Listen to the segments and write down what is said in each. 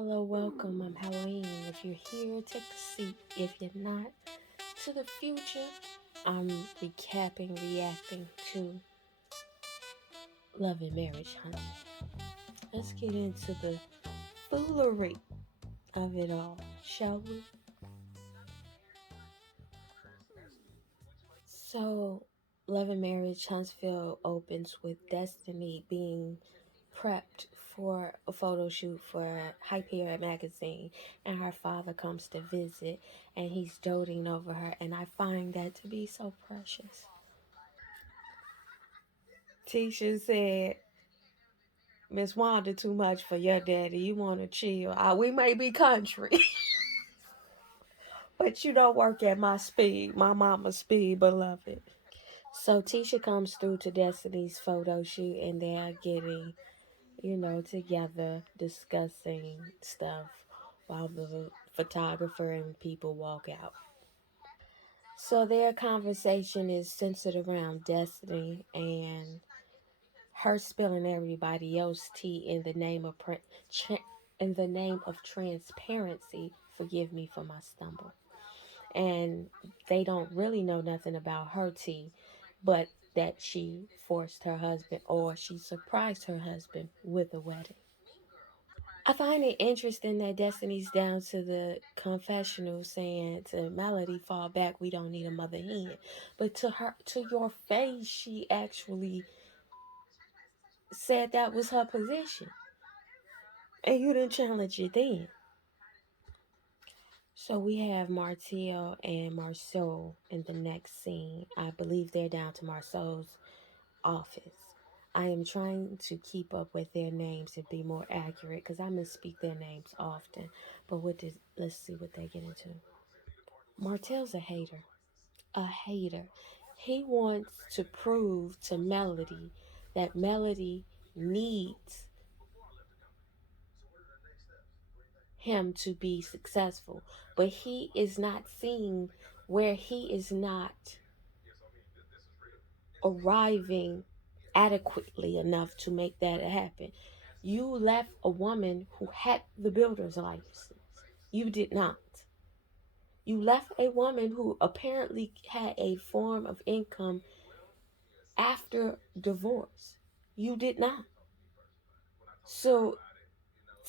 Hello, welcome. I'm Halloween. If you're here, take a seat. If you're not, to the future, I'm recapping, reacting to Love and Marriage, honey. Let's get into the foolery of it all, shall we? So, Love and Marriage Huntsville opens with Destiny being prepped for a photo shoot for Hyperion magazine, and her father comes to visit, and he's doting over her, and I find that to be so precious. Tisha said, Miss Wanda, too much for your daddy. You want to chill. We may be country, but you don't work at my speed, my mama's speed, beloved. So Tisha comes through to Destiny's photo shoot, and they're getting, together discussing stuff while the photographer and people walk out. So their conversation is centered around Destiny and her spilling everybody else tea in the name of in the name of transparency. Forgive me for my stumble. And they don't really know nothing about her tea, but that she forced her husband or she surprised her husband with a wedding. I find it interesting that Destiny's down to the confessional saying to Melody, fall back, we don't need a mother hen. But to her, to your face, she actually said that was her position. And you didn't challenge it then. So we have Martell and Marceau in the next scene. I believe they're down to Marceau's office. I am trying to keep up with their names and be more accurate because I misspeak their names often. But let's see what they get into. Martell's a hater. A hater. He wants to prove to Melody that Melody needs him to be successful. But he is not seeing where he is not arriving adequately enough to make that happen. You left a woman who had the builder's license. You did not. You left a woman who apparently had a form of income after divorce. You did not. So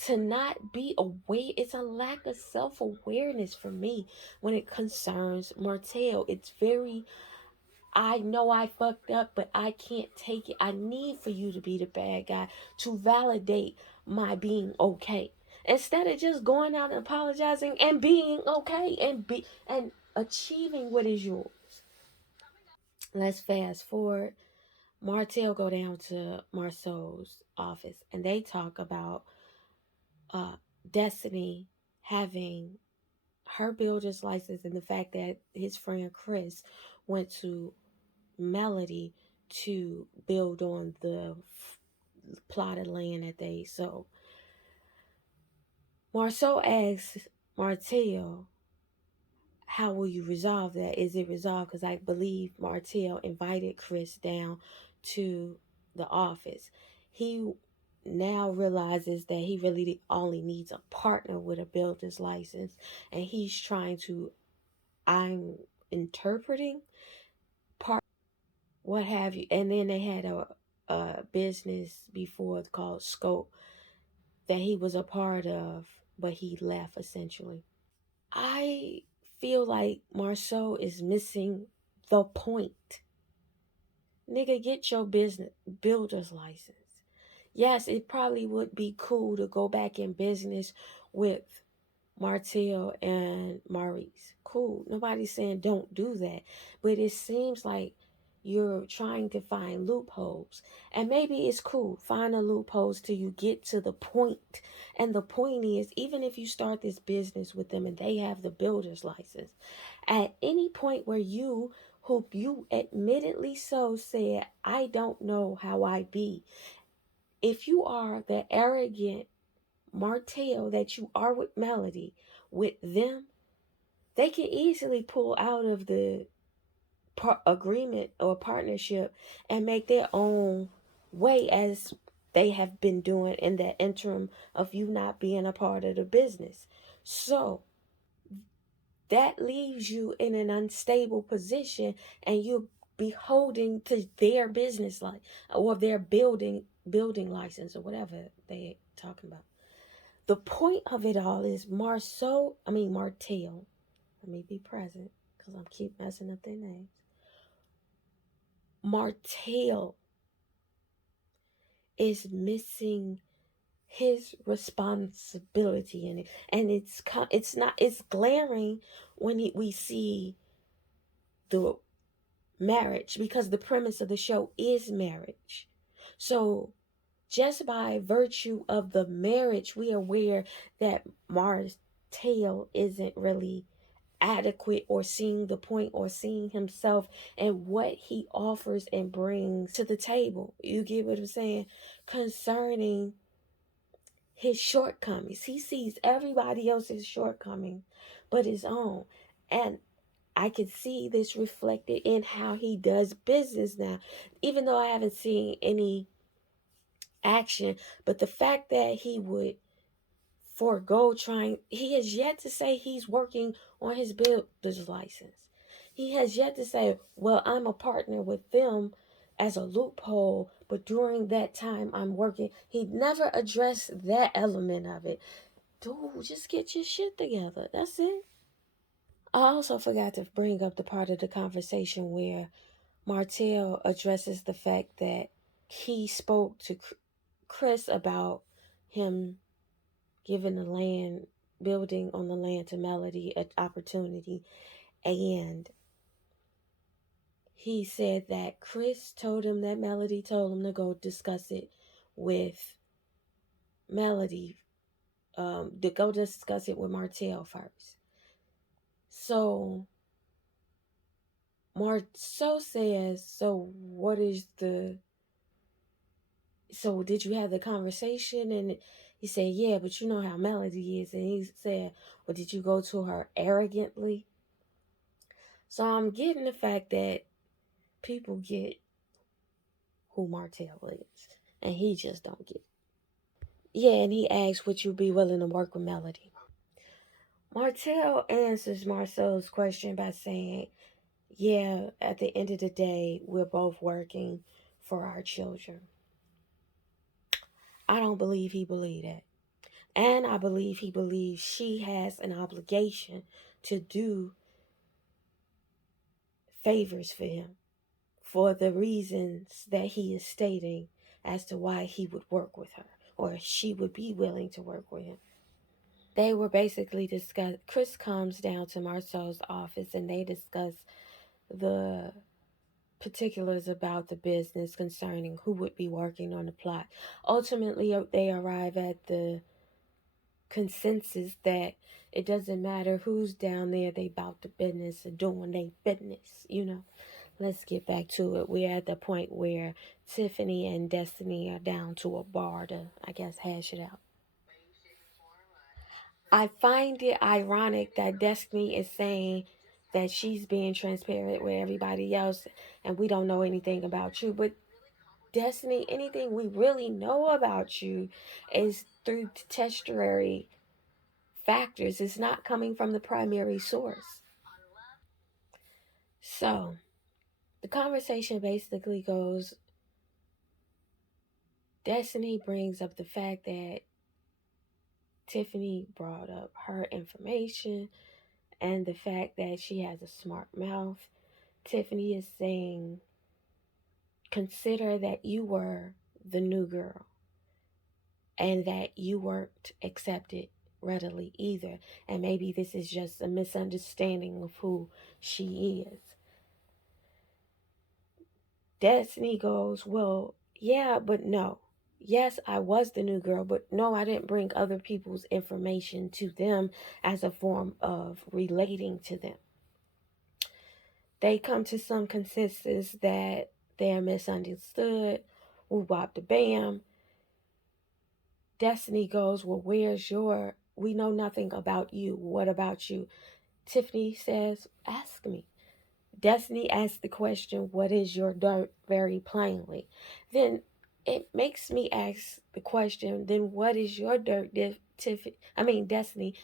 to not be aware, it's a lack of self-awareness for me when it concerns Martell. It's very, I know I fucked up, but I can't take it. I need for you to be the bad guy to validate my being okay. Instead of just going out and apologizing and being okay and achieving what is yours. Let's fast forward. Martell go down to Marceau's office and they talk about uh, Destiny having her builder's license and the fact that his friend Chris went to Melody to build on the plot of land that they sold. Marceau asks Martell, how will you resolve that? Is it resolved? Because I believe Martell invited Chris down to the office. He now realizes that he really only needs a partner with a builder's license, and he's trying to, I'm interpreting, part, what have you. And then they had a business before called Scope that he was a part of, but he left essentially. I feel like Marceau is missing the point. Nigga, get your business builder's license. Yes, it probably would be cool to go back in business with Martell and Maurice. Cool. Nobody's saying don't do that. But it seems like you're trying to find loopholes. And maybe it's cool. Find the loopholes till you get to the point. And the point is, even if you start this business with them and they have the builder's license, at any point where you, who you admittedly so said, I don't know how I be. If you are the arrogant Martell that you are with Melody, with them, they can easily pull out of the agreement or partnership and make their own way as they have been doing in that interim of you not being a part of the business. So that leaves you in an unstable position, and you're beholding to their business life or their building license or whatever they talking about. The point of it all is Martell. Let me be present because I'm keep messing up their names. Martell is missing his responsibility in it, and it's not, it's glaring when we see the marriage, because the premise of the show is marriage. So just by virtue of the marriage, we are aware that Mars Tail isn't really adequate, or seeing the point, or seeing himself and what he offers and brings to the table. You get what I'm saying? Concerning his shortcomings, he sees everybody else's shortcomings but his own. And I can see this reflected in how he does business now, even though I haven't seen any action. But the fact that he would forego trying, he has yet to say he's working on his builder's license. He has yet to say, well, I'm a partner with them as a loophole, but during that time I'm working. He never addressed that element of it. Dude, just get your shit together. That's it. I also forgot to bring up the part of the conversation where Martell addresses the fact that he spoke to Chris about him giving the land, building on the land to Melody an opportunity. And he said that Chris told him that Melody told him to go discuss it with Melody, to go discuss it with Martell first. So Marceau says, so what is the, so did you have the conversation? And he said, yeah, but you know how Melody is. And he said, well, did you go to her arrogantly? So I'm getting the fact that people get who Martell is, and he just don't get it. Yeah, and he asks, would you be willing to work with Melody? Martell answers Marceau's question by saying, yeah, at the end of the day, we're both working for our children. I don't believe he believed that. And I believe he believes she has an obligation to do favors for him for the reasons that he is stating as to why he would work with her, or she would be willing to work with him. They were basically discuss. Chris comes down to Marceau's office and they discuss the particulars about the business concerning who would be working on the plot. Ultimately, they arrive at the consensus that it doesn't matter who's down there, they about the business and doing their business. Let's get back to it. We're at the point where Tiffany and Destiny are down to a bar to, I guess, hash it out. I find it ironic that Destiny is saying that she's being transparent with everybody else and we don't know anything about you. But Destiny, anything we really know about you is through tertiary factors. It's not coming from the primary source. So the conversation basically goes, Destiny brings up the fact that Tiffany brought up her information and the fact that she has a smart mouth. Tiffany is saying, consider that you were the new girl and that you weren't accepted readily either. And maybe this is just a misunderstanding of who she is. Destiny goes, well, yeah, but no. Yes, I was the new girl, but no, I didn't bring other people's information to them as a form of relating to them. They come to some consensus that they're misunderstood. Woo wop the bam. Destiny goes, well, we know nothing about you. What about you? Tiffany says, ask me. Destiny asks the question, what is your dirt, very plainly. Then it makes me ask the question, then what is your destiny?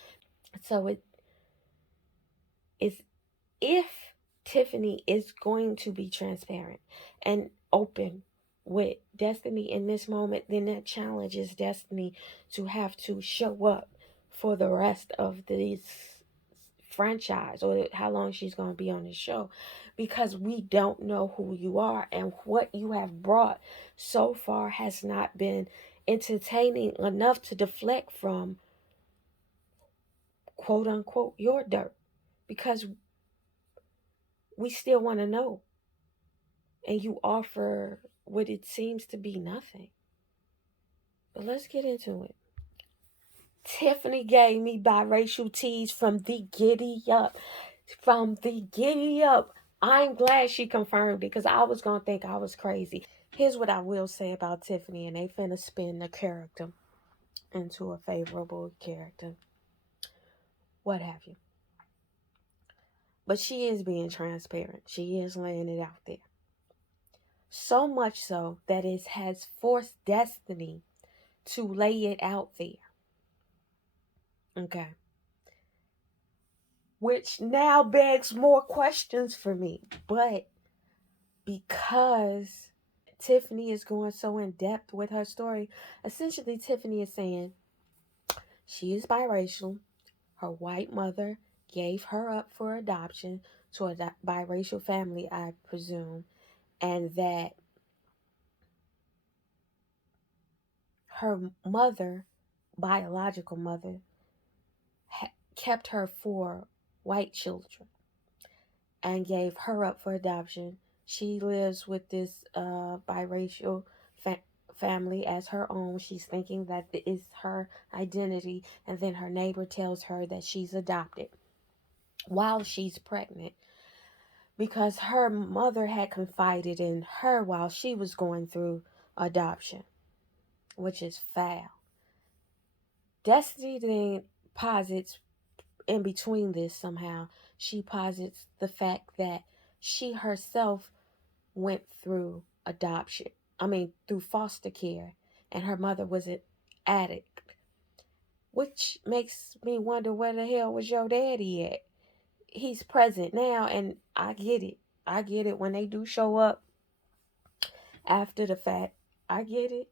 So it is, if Tiffany is going to be transparent and open with Destiny in this moment, then that challenges Destiny to have to show up for the rest of this franchise, or how long she's going to be on the show, because we don't know who you are, and what you have brought so far has not been entertaining enough to deflect from quote unquote your dirt, because we still want to know, and you offer what it seems to be nothing. But let's get into it. Tiffany gave me biracial teas from the giddy up. From the giddy up. I'm glad she confirmed it, because I was going to think I was crazy. Here's what I will say about Tiffany, and they finna spin the character into a favorable character. What have you. But she is being transparent. She is laying it out there. So much so that it has forced Destiny to lay it out there. Okay. Which now begs more questions for me. But because Tiffany is going so in depth with her story, essentially Tiffany is saying she is biracial. Her white mother gave her up for adoption to a biracial family, I presume, and that her mother, biological mother, kept her for white children and gave her up for adoption. She lives with this biracial family as her own. She's thinking that it is her identity, and then her neighbor tells her that she's adopted while she's pregnant, because her mother had confided in her while she was going through adoption, which is foul. Destiny then posits in between this somehow. She posits the fact that she herself went through adoption. Through foster care, and her mother was an addict, which makes me wonder, where the hell was your daddy at? He's present now, and I get it. I get it when they do show up after the fact. I get it.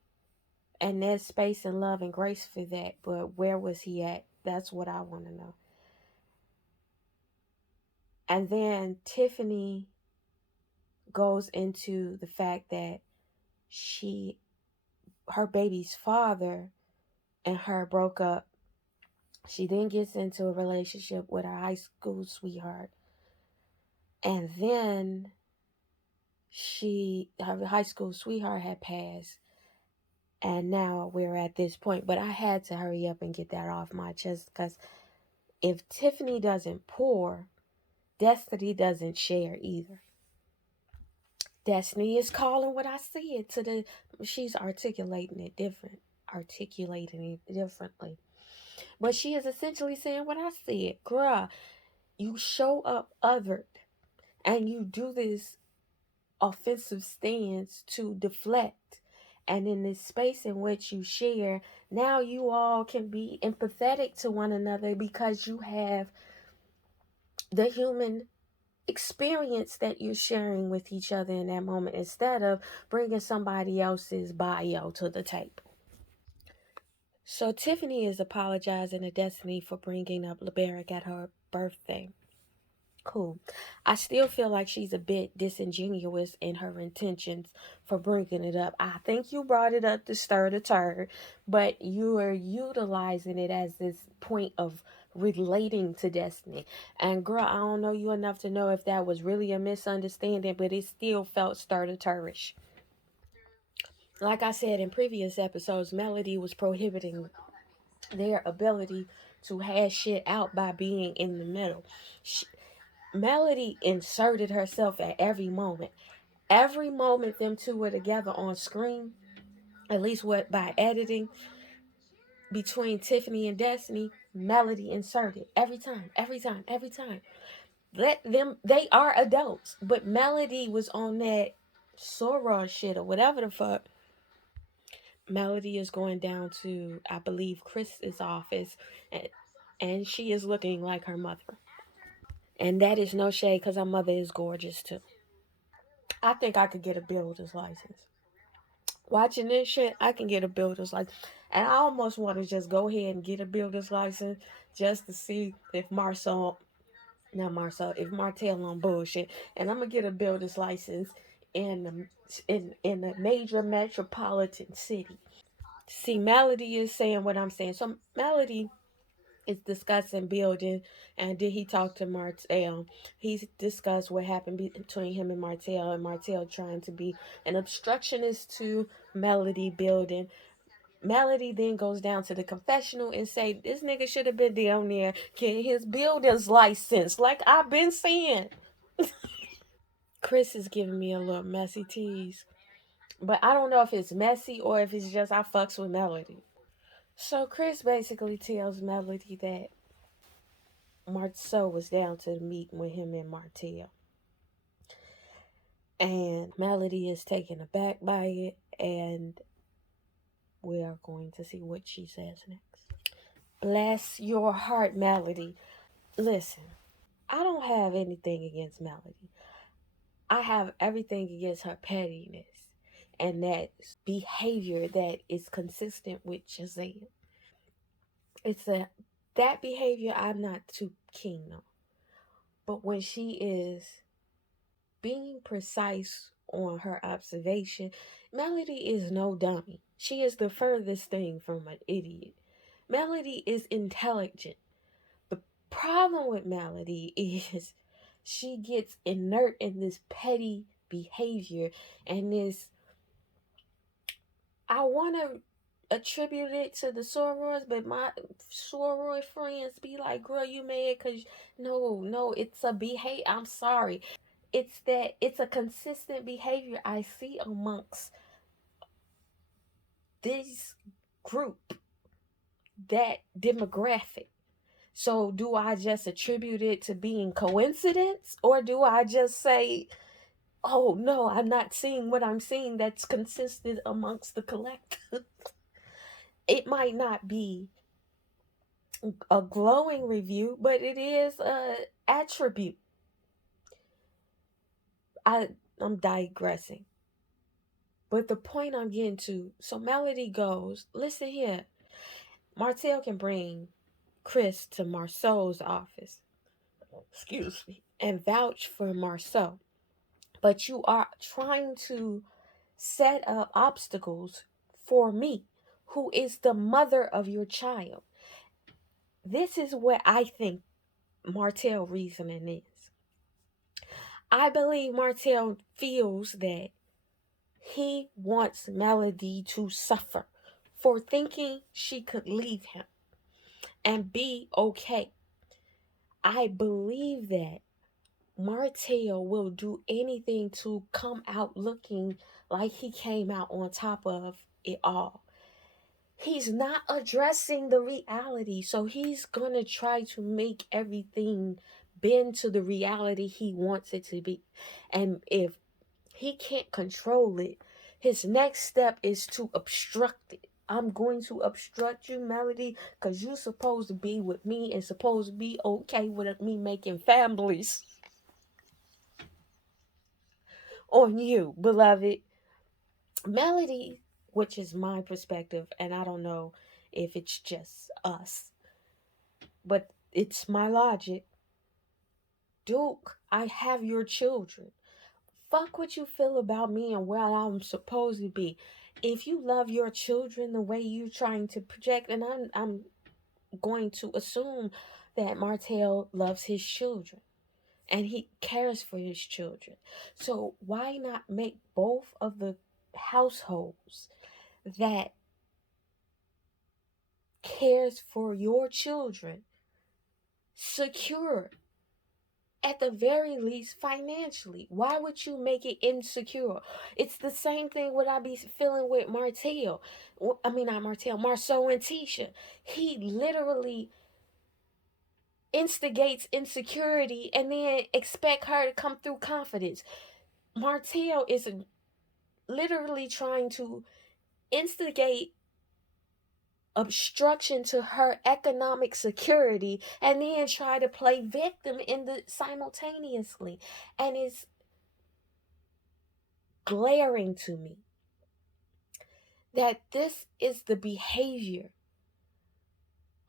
And there's space and love and grace for that. But where was he at? That's what I want to know. And then Tiffany goes into the fact that she her baby's father and her broke up. She then gets into a relationship with her high school sweetheart. And then her high school sweetheart had passed. And now we're at this point. But I had to hurry up and get that off my chest, because if Tiffany doesn't pour, Destiny doesn't share either. Destiny is calling what I see it to the she's articulating it differently. But she is essentially saying what I said. Girl, you show up othered, and you do this offensive stance to deflect. And in this space in which you share, now you all can be empathetic to one another, because you have the human experience that you're sharing with each other in that moment, instead of bringing somebody else's bio to the table. So Tiffany is apologizing to Destiny for bringing up LeBaric at her birthday. Cool. I still feel like she's a bit disingenuous in her intentions for bringing it up. I think you brought it up to stir the turd, but you are utilizing it as this point of relating to Destiny. And girl, I don't know you enough to know if that was really a misunderstanding, but it still felt stir the turish. Like I said in previous episodes, Melody was prohibiting their ability to hash shit out by being in the middle. Melody inserted herself at every moment. Every moment them two were together on screen, at least what by editing between Tiffany and Destiny, Melody inserted every time, every time, every time. Let them, they are adults, but Melody was on that Sora shit or whatever the fuck. Melody is going down to, I believe, Chris's office, and, and she is looking like her mother. And that is no shade because her mother is gorgeous too. I think I could get a builder's license. Watching this shit, I can get a builder's license. And I almost want to just go ahead and get a builder's license just to see if if Martell on bullshit. And I'm gonna get a builder's license in a major metropolitan city. See, Melody is saying what I'm saying. So Melody is discussing building, and did he talk to Martell? He's discussed what happened between him and Martell trying to be an obstructionist to Melody building. Melody then goes down to the confessional and say this nigga should have been down there getting his builder's license, like I've been saying. Chris is giving me a little messy tease, but I don't know if it's messy or if it's just I fucks with Melody. So Chris basically tells Melody that Marceau was down to the meeting with him and Martell. And Melody is taken aback by it, and we are going to see what she says next. Bless your heart, Melody. Listen, I don't have anything against Melody. I have everything against her pettiness and that behavior that is consistent with Shazam. It's that behavior I'm not too keen on. But when she is being precise on her observation, Melody is no dummy. She is the furthest thing from an idiot. Melody is intelligent. The problem with Melody is she gets inert in this petty behavior and this. I want to attribute it to the sorors, but my soror friends be like, girl, you mad because no, it's a behavior. I'm sorry. It's that it's a consistent behavior I see amongst this group, that demographic. So do I just attribute it to being coincidence, or do I just say, oh no, I'm not seeing what I'm seeing that's consistent amongst the collective? It might not be a glowing review, but it is a attribute. I I'm digressing. But the point I'm getting to, so Melody goes, listen here, Martell can bring Chris to Marceau's office, excuse me, and vouch for Marceau. But you are trying to set up obstacles for me, who is the mother of your child. This is what I think Martell reasoning is. I believe Martell feels that he wants Melody to suffer for thinking she could leave him and be okay. I believe that Martell will do anything to come out looking like he came out on top of it all. He's not addressing the reality, so he's gonna try to make everything bend to the reality he wants it to be. And if he can't control it, his next step is to obstruct it. I'm going to obstruct you, Melody, because you're supposed to be with me and supposed to be okay with me making families on you, beloved. Melody, which is my perspective, and I don't know if it's just us, but it's my logic. Duke, I have your children. Fuck what you feel about me and where I'm supposed to be. If you love your children the way you're trying to project, and I'm going to assume that Martell loves his children and he cares for his children. So why not make both of the households that cares for your children secure, at the very least financially? Why would you make it insecure? It's the same thing what I be feeling with Martell. I mean, not Martell, Marceau and Tisha. He literally instigates insecurity and then expect her to come through confidence. Martell is literally trying to instigate obstruction to her economic security and then try to play victim in the simultaneously. And it's glaring to me that this is the behavior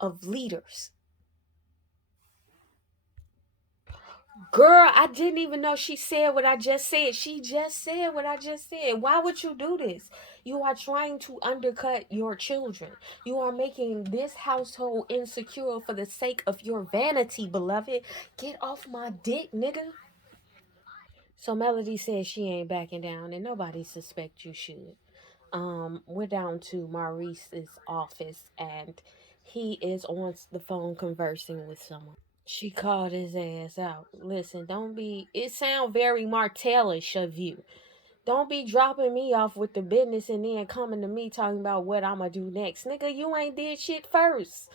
of leaders. Girl, I didn't even know she said what I just said. She just said what I just said. Why would you do this? You are trying to undercut your children. You are making this household insecure for the sake of your vanity, beloved. Get off my dick, nigga. So Melody says she ain't backing down, and nobody suspect you should. We're down to Maurice's office, and he is on the phone conversing with someone. She called his ass out. Listen, don't be. It sound very Martellish of you. Don't be dropping me off with the business and then coming to me talking about what I'ma do next, nigga. You ain't did shit first.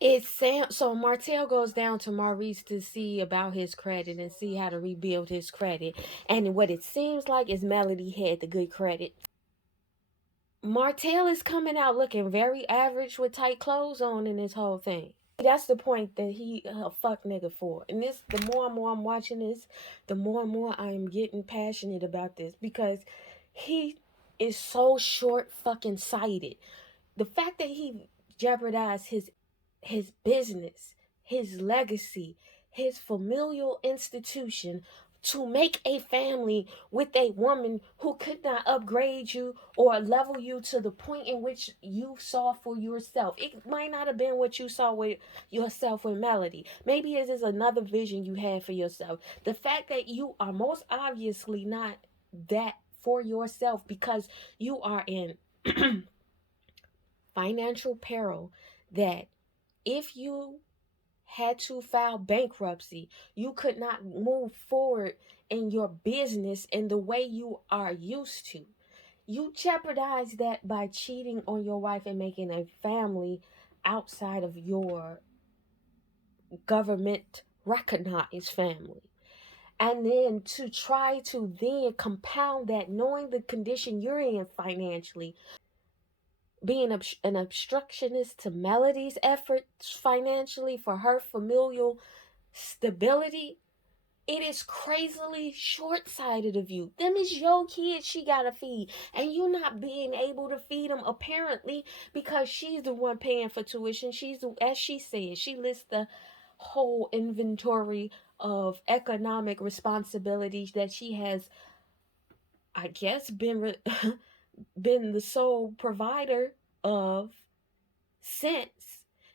It's Sam. So Martell goes down to Maurice to see about his credit and see how to rebuild his credit. And what it seems like is Melody had the good credit. Martell is coming out looking very average with tight clothes on in this whole thing. That's the point that he a fuck nigga for. And this, the more and more I'm watching this, the more and more I am getting passionate about this because he is so short fucking sighted. The fact that he jeopardized his business, his legacy, his familial institution to make a family with a woman who could not upgrade you or level you to the point in which you saw for yourself. It might not have been what you saw with yourself with Melody. Maybe it is another vision you had for yourself. The fact that you are most obviously not that for yourself because you are in financial peril that if you had to file bankruptcy, you could not move forward in your business in the way you are used to. You jeopardize that by cheating on your wife and making a family outside of your government recognized family. And then to try to then compound that, knowing the condition you're in financially, being an obstructionist to Melody's efforts financially for her familial stability, it is crazily short-sighted of you. Them is your kids she gotta feed, and you not being able to feed them apparently because she's the one paying for tuition. She's the, as she said, she lists the whole inventory of economic responsibilities that she has, I guess, been the sole provider of sense.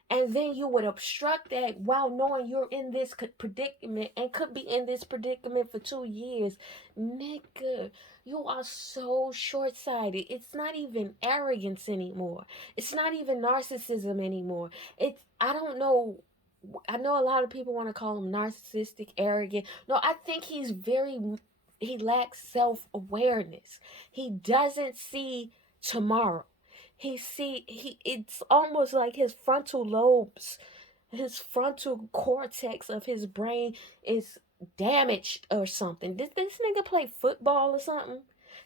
And then you would obstruct that while knowing you're in this predicament and could be in this predicament for 2 years. Nigga, you are so short-sighted. It's not even arrogance anymore. It's not even narcissism anymore. It's, I don't know. I know a lot of people want to call him narcissistic, arrogant. No, I think he lacks self-awareness. He doesn't see tomorrow. It's almost like his frontal lobes, his frontal cortex of his brain is damaged or something. Did this nigga play football or something?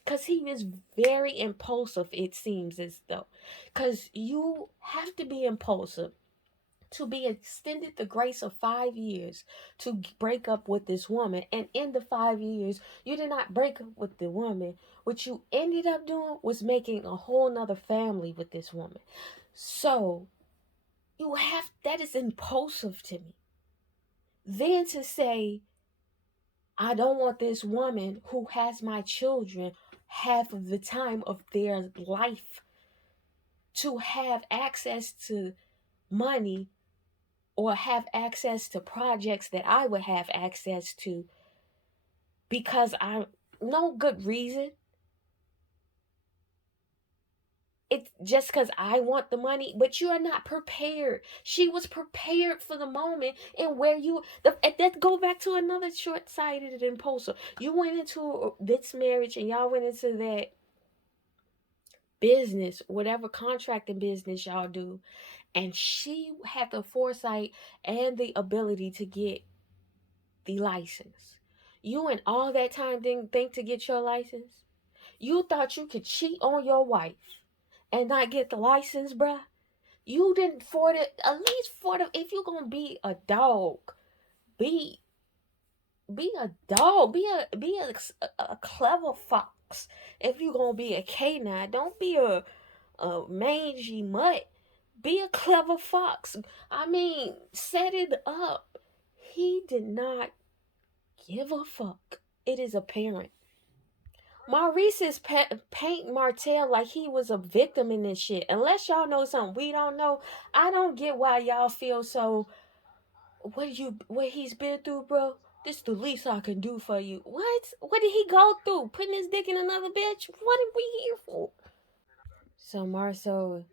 Cause he is very impulsive, it seems as though. Cause you have to be impulsive to be extended the grace of 5 years to break up with this woman. And in the 5 years, you did not break up with the woman. What you ended up doing was making a whole nother family with this woman. So you have, that is impulsive to me. Then to say, I don't want this woman who has my children half of the time of their life to have access to money or have access to projects that I would have access to because I no good reason. It's just because I want the money, but you are not prepared. She was prepared for the moment and where you that go back to another short-sighted and impulsive. You went into this marriage and y'all went into that business, whatever contracting business y'all do, and she had the foresight and the ability to get the license. You and all that time didn't think to get your license. You thought you could cheat on your wife and not get the license, bruh? You didn't for the at least for the if you're gonna be a dog, be be a dog, be a clever fox. If you're gonna be a canine, don't be a mangy mutt. Be a clever fox. I mean, set it up. He did not give a fuck. It is apparent. Maurice is paint Martell like he was a victim in this shit. Unless y'all know something we don't know, I don't get why y'all feel so. What he's been through, bro? This is the least I can do for you. What? What did he go through? Putting his dick in another bitch? What are we here for? So Marceau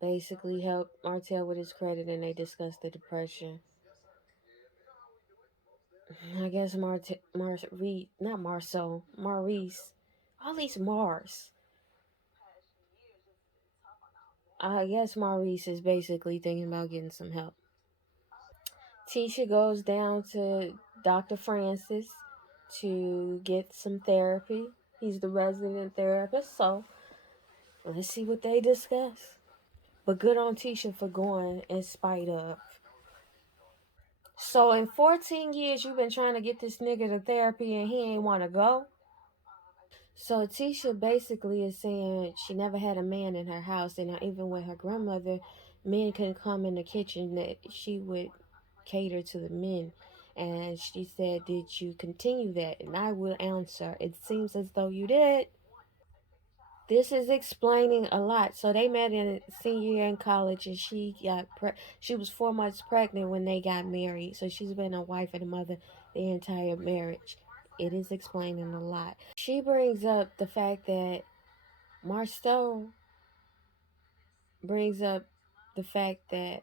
basically helped Martell with his credit, and they discussed the depression. I guess not Marceau, Maurice, all these Mars. I guess Maurice is basically thinking about getting some help. Tisha goes down to Dr. Francis to get some therapy. He's the resident therapist, so let's see what they discuss. But good on Tisha for going in spite of. So in 14 years, you've been trying to get this nigga to therapy and he ain't want to go? So Tisha basically is saying she never had a man in her house, and even with her grandmother, men couldn't come in the kitchen. That she would cater to the men, and she said, "Did you continue that?" And I will answer, "It seems as though you did." This is explaining a lot. So they met in senior year in college, and she was 4 months pregnant when they got married. So she's been a wife and a mother the entire marriage. It is explaining a lot. She brings up the fact that Marceau brings up the fact that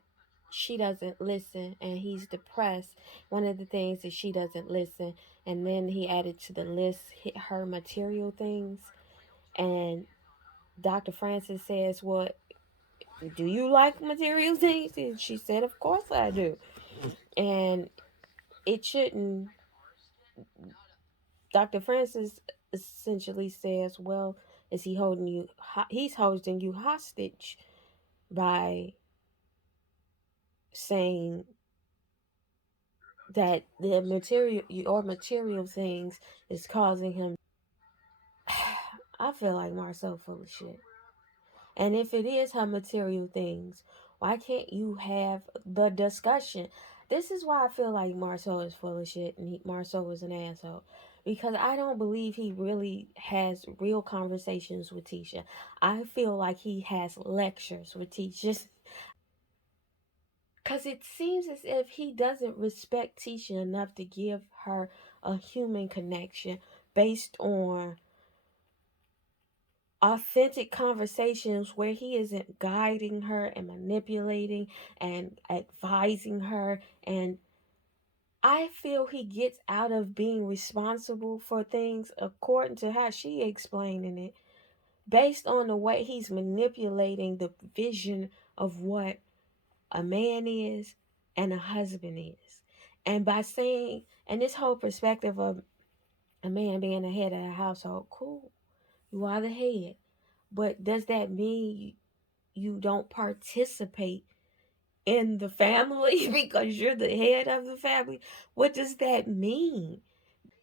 she doesn't listen and he's depressed. One of the things is she doesn't listen, and then he added to the list her material things. And Dr. Francis says, "Well, do you like material things?" And she said, "Of course I do." And it shouldn't. Dr. Francis essentially says, "Well, is he holding you? He's holding you hostage by saying that the material or material things is causing him." I feel like Marcel full of shit. And if it is her material things, why can't you have the discussion? This is why I feel like Marcel is full of shit and Marcel is an asshole. Because I don't believe he really has real conversations with Tisha. I feel like he has lectures with Tisha. Because it seems as if he doesn't respect Tisha enough to give her a human connection based on authentic conversations where he isn't guiding her and manipulating and advising her. And I feel he gets out of being responsible for things according to how she explaining it based on the way he's manipulating the vision of what a man is and a husband is. And by saying, and this whole perspective of a man being the head of the household, cool, you are the head. But does that mean you don't participate in the family because you're the head of the family? What does that mean?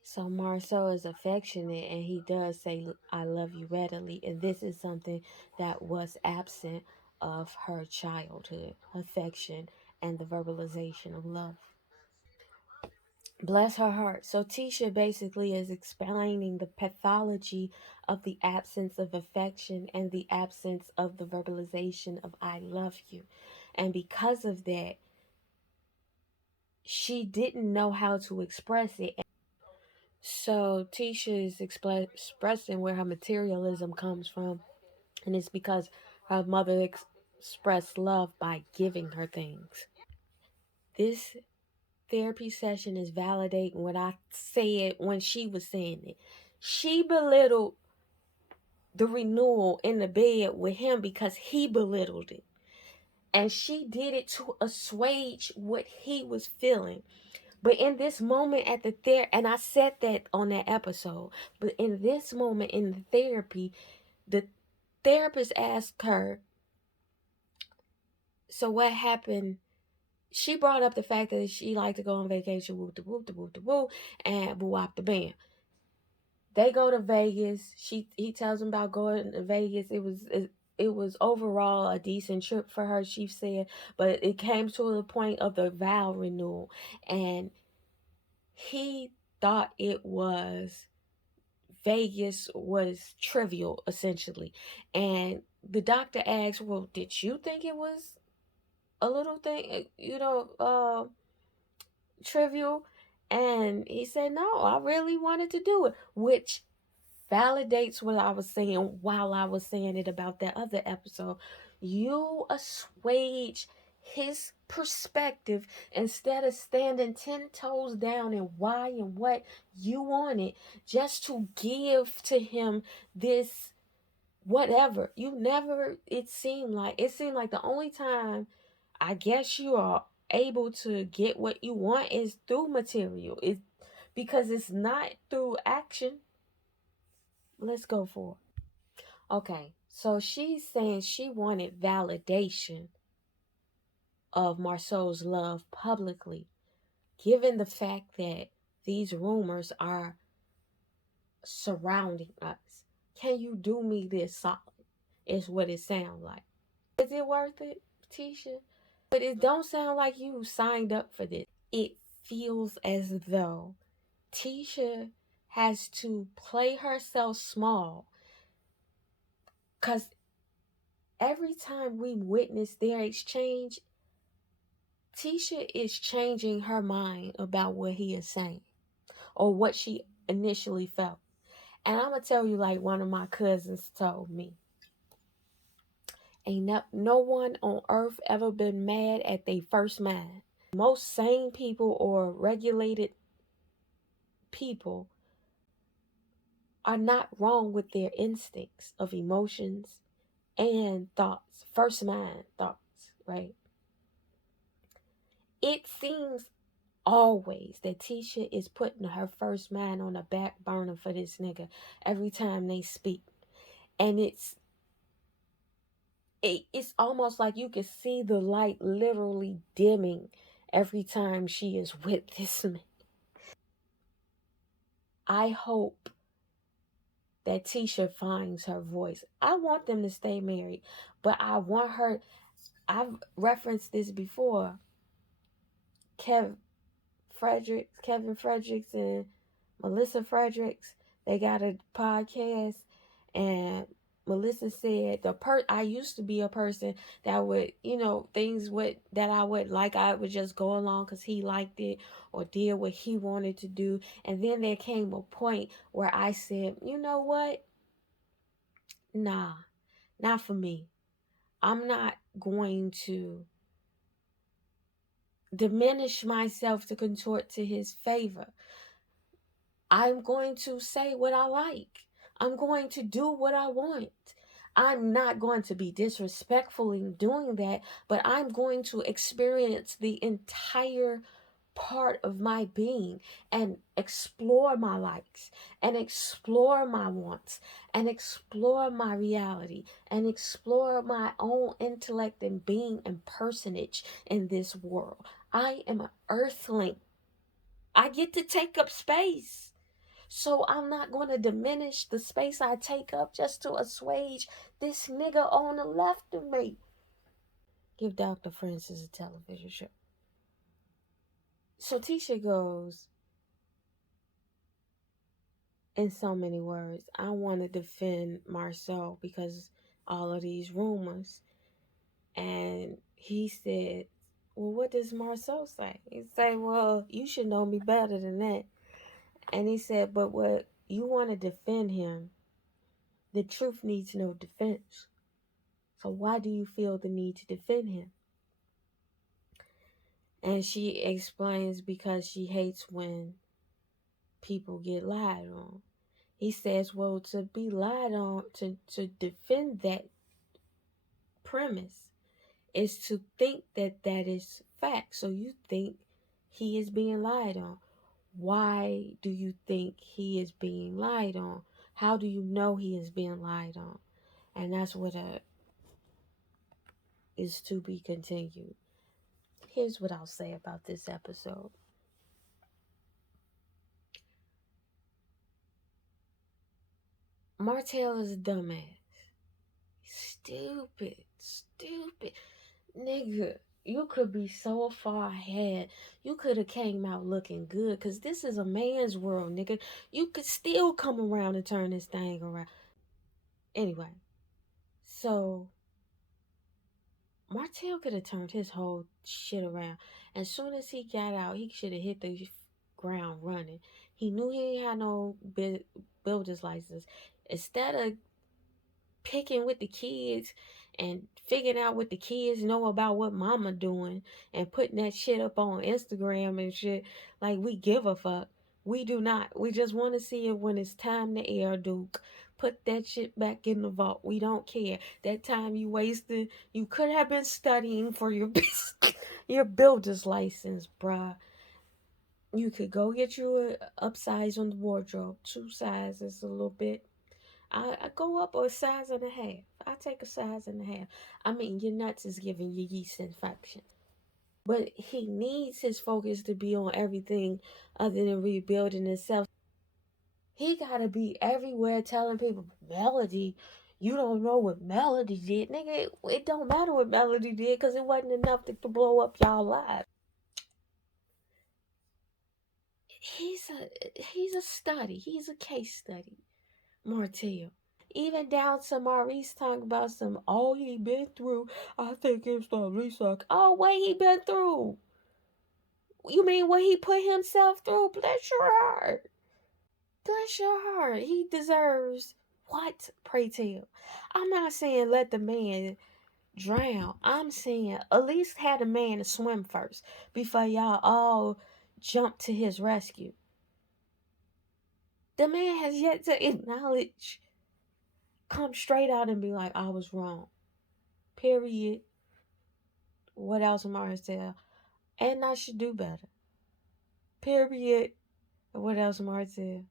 So Marceau is affectionate and he does say, "I love you" readily. And this is something that was absent of her childhood, affection and the verbalization of love. Bless her heart. So Tisha basically is explaining the pathology of the absence of affection and the absence of the verbalization of "I love you." And because of that, she didn't know how to express it. So Tisha is expressing where her materialism comes from, and it's because her mother expressed love by giving her things. This therapy session is validating what I said when she was saying it. She belittled the renewal in the bed with him because he belittled it. And she did it to assuage what he was feeling. But in this moment at the and I said that on that episode, but in this moment in the therapy, the therapist asked her, so what happened? She brought up the fact that she liked to go on vacation, whoop the whoop the whoop the whoop, and boo wop the bam. They go to Vegas. He tells them about going to Vegas. It was overall a decent trip for her, she said, but it came to the point of the vow renewal, and he thought it was Vegas was trivial essentially. And the doctor asked, well, did you think it was a little thing, trivial? And he said, no, I really wanted to do it, which validates what I was saying while I was saying it about that other episode. You assuage his perspective instead of standing 10 toes down and why and what you wanted, just to give to him this whatever. It seemed like the only time I guess you are able to get what you want is through material. It's because it's not through action. Let's go for it. Okay, so she's saying she wanted validation of Marceau's love publicly, given the fact that these rumors are surrounding us. Can you do me this solid? Is what it sounds like. Is it worth it, Tisha? But it don't sound like you signed up for this. It feels as though Tisha has to play herself small, because every time we witness their exchange, Tisha is changing her mind about what he is saying or what she initially felt. And I'm going to tell you, like one of my cousins told me, ain't no one on earth ever been mad at their first mind. Most sane people or regulated people are not wrong with their instincts of emotions and thoughts, first mind thoughts, right? It seems always that Tisha is putting her first mind on the back burner for this nigga every time they speak. And it's almost like you can see the light literally dimming every time she is with this man. I hope that Tisha finds her voice. I want them to stay married, but I want her. I've referenced this before. Kevin Fredericks and Melissa Fredericks, they got a podcast, and Melissa said I used to be a person that would, things that I would like, I would just go along because he liked it or did what he wanted to do. And then there came a point where I said, you know what? Nah, not for me. I'm not going to diminish myself to contort to his favor. I'm going to say what I like. I'm going to do what I want. I'm not going to be disrespectful in doing that, but I'm going to experience the entire part of my being and explore my likes and explore my wants and explore my reality and explore my own intellect and being and personage in this world. I am an earthling. I get to take up space. So I'm not going to diminish the space I take up just to assuage this nigga on the left of me. Give Dr. Francis a television show. So Tisha goes, in so many words, I want to defend Marceau because all of these rumors. And he said, well, what does Marceau say? He said, well, you should know me better than that. And he said, but what you want to defend him, the truth needs no defense. So why do you feel the need to defend him? And she explains because she hates when people get lied on. He says, well, to be lied on, to defend that premise is to think that that is fact. So you think he is being lied on. Why do you think he is being lied on? How do you know he is being lied on? And that's what is to be continued. Here's what I'll say about this episode. Martell is a dumbass. Stupid. Stupid. Nigga, you could be so far ahead. You could have came out looking good. Cause this is a man's world, nigga. You could still come around and turn this thing around. Anyway, so Martell could have turned his whole shit around. As soon as he got out, he should have hit the ground running. He knew he ain't had no builder's license. Instead of picking with the kids and figuring out what the kids know about what mama doing and putting that shit up on Instagram and shit, like we give a fuck. We do not. We just want to see it when it's time to air, Duke. Put that shit back in the vault. We don't care. That time you wasted, you could have been studying for your your builder's license, bruh. You could go get you a upsize on the wardrobe, two sizes a little bit. I go up a size and a half. I take a size and a half. I mean, your nuts is giving you yeast infection. But he needs his focus to be on everything other than rebuilding himself. He gotta be everywhere telling people, Melody, you don't know what Melody did. Nigga, it don't matter what Melody did because it wasn't enough to blow up y'all lives. He's a study. He's a case study. Martell. Even down to Maurice talking about some all he been through. I think it's the least like, oh, what he been through? You mean what he put himself through? Bless your heart. Bless your heart. He deserves what? Pray tell. I'm not saying let the man drown. I'm saying at least have the man to swim first before y'all all jump to his rescue. The man has yet to acknowledge, come straight out and be like, I was wrong. Period. What else am I say? And I should do better. Period. What else am I say?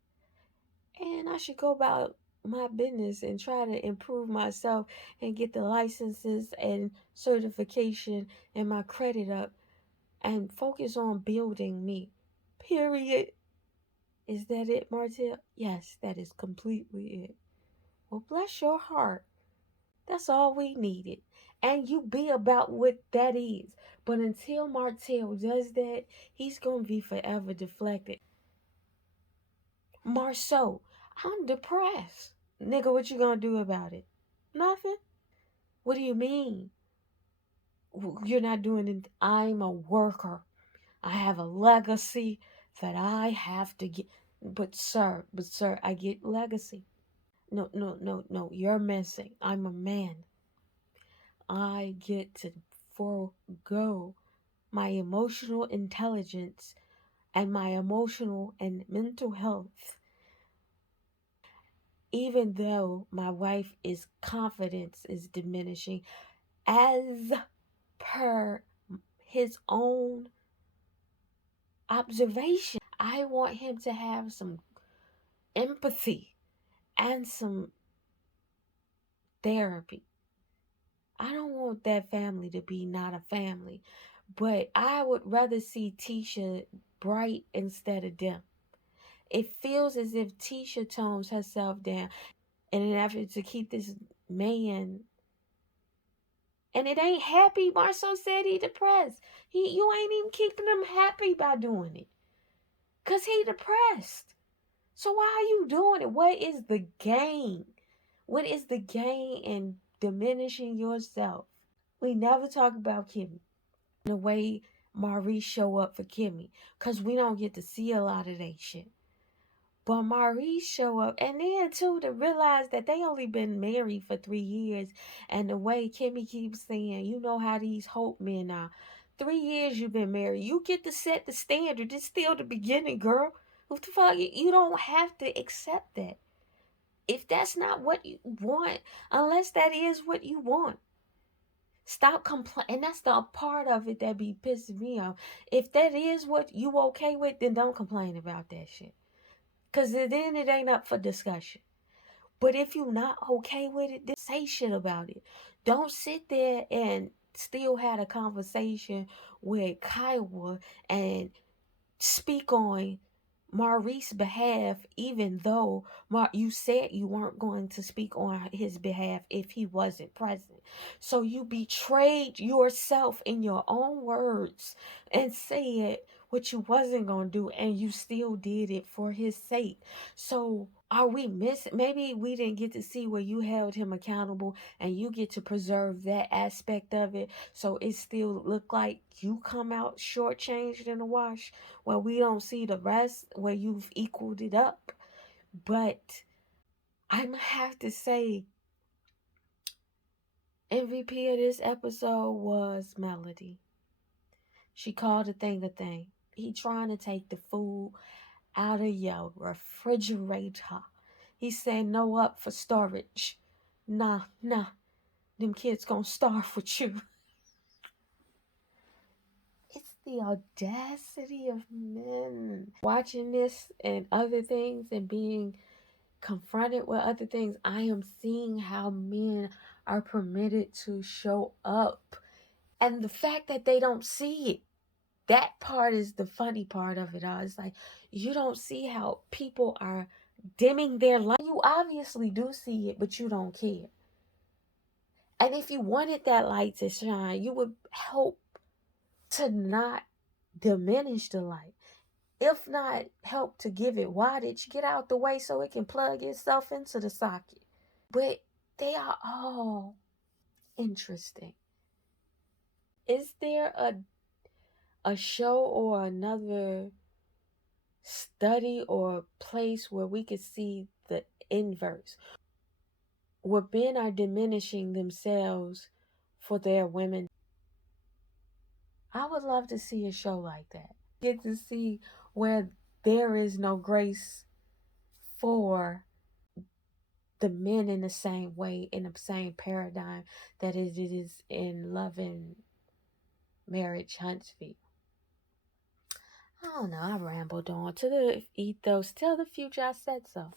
And I should go about my business and try to improve myself and get the licenses and certification and my credit up and focus on building me. Period. Is that it, Martell? Yes, that is completely it. Well, bless your heart. That's all we needed. And you be about what that is. But until Martell does that, he's going to be forever deflected. Marceau, I'm depressed. Nigga, what you going to do about it? Nothing? What do you mean? You're not doing it. I'm a worker. I have a legacy that I have to get. But sir, I get legacy. No, no, no, no. You're missing. I'm a man. I get to forego my emotional intelligence and my emotional and mental health, even though my wife is confidence is diminishing as per his own observation. I want him to have some empathy and some therapy. I don't want that family to be not a family, but I would rather see Tisha bright instead of dim. It feels as if Tisha tones herself down in an effort to keep this man. And it ain't happy. Marceau said he depressed. You ain't even keeping him happy by doing it. Cause he depressed. So why are you doing it? What is the gain? What is the gain in diminishing yourself? We never talk about Kimmy. The way Maurice show up for Kimmy. Cause we don't get to see a lot of that shit. But Maurice show up, and then too to realize that they only been married for 3 years, and the way Kimmy keeps saying, you know how these hope men are. 3 years you've been married, you get to set the standard. It's still the beginning, girl. What the fuck? You don't have to accept that if that's not what you want, unless that is what you want. Stop complaining. And that's the part of it that be pissing me off. If that is what you okay with, then don't complain about that shit. Because then it ain't up for discussion. But if you not okay with it, then say shit about it. Don't sit there and still had a conversation with Kiowa and speak on Maurice's behalf, even though you said you weren't going to speak on his behalf if he wasn't present. So you betrayed yourself in your own words and said what you wasn't going to do, and you still did it for his sake. So are we missing? Maybe we didn't get to see where you held him accountable and you get to preserve that aspect of it. So it still look like you come out shortchanged in the wash, where we don't see the rest, where you've equaled it up. But I'm gonna have to say, MVP of this episode was Melody. She called a thing a thing. He trying to take the food out of your refrigerator. He said no up for storage. Nah, them kids gonna starve with you. It's the audacity of men. Watching this and other things and being confronted with other things, I am seeing how men are permitted to show up. And the fact that they don't see it, that part is the funny part of it all. It's like, you don't see how people are dimming their light. You obviously do see it, but you don't care. And if you wanted that light to shine, you would help to not diminish the light. If not, help to give it wattage, get out the way so it can plug itself into the socket. But they are all interesting. Is there a show or another study or place where we could see the inverse, where men are diminishing themselves for their women? I would love to see a show like that. Get to see where there is no grace for the men in the same way, in the same paradigm that it is in Love and Marriage Huntsville. I don't know, I rambled on. To the ethos, tell the future I said so.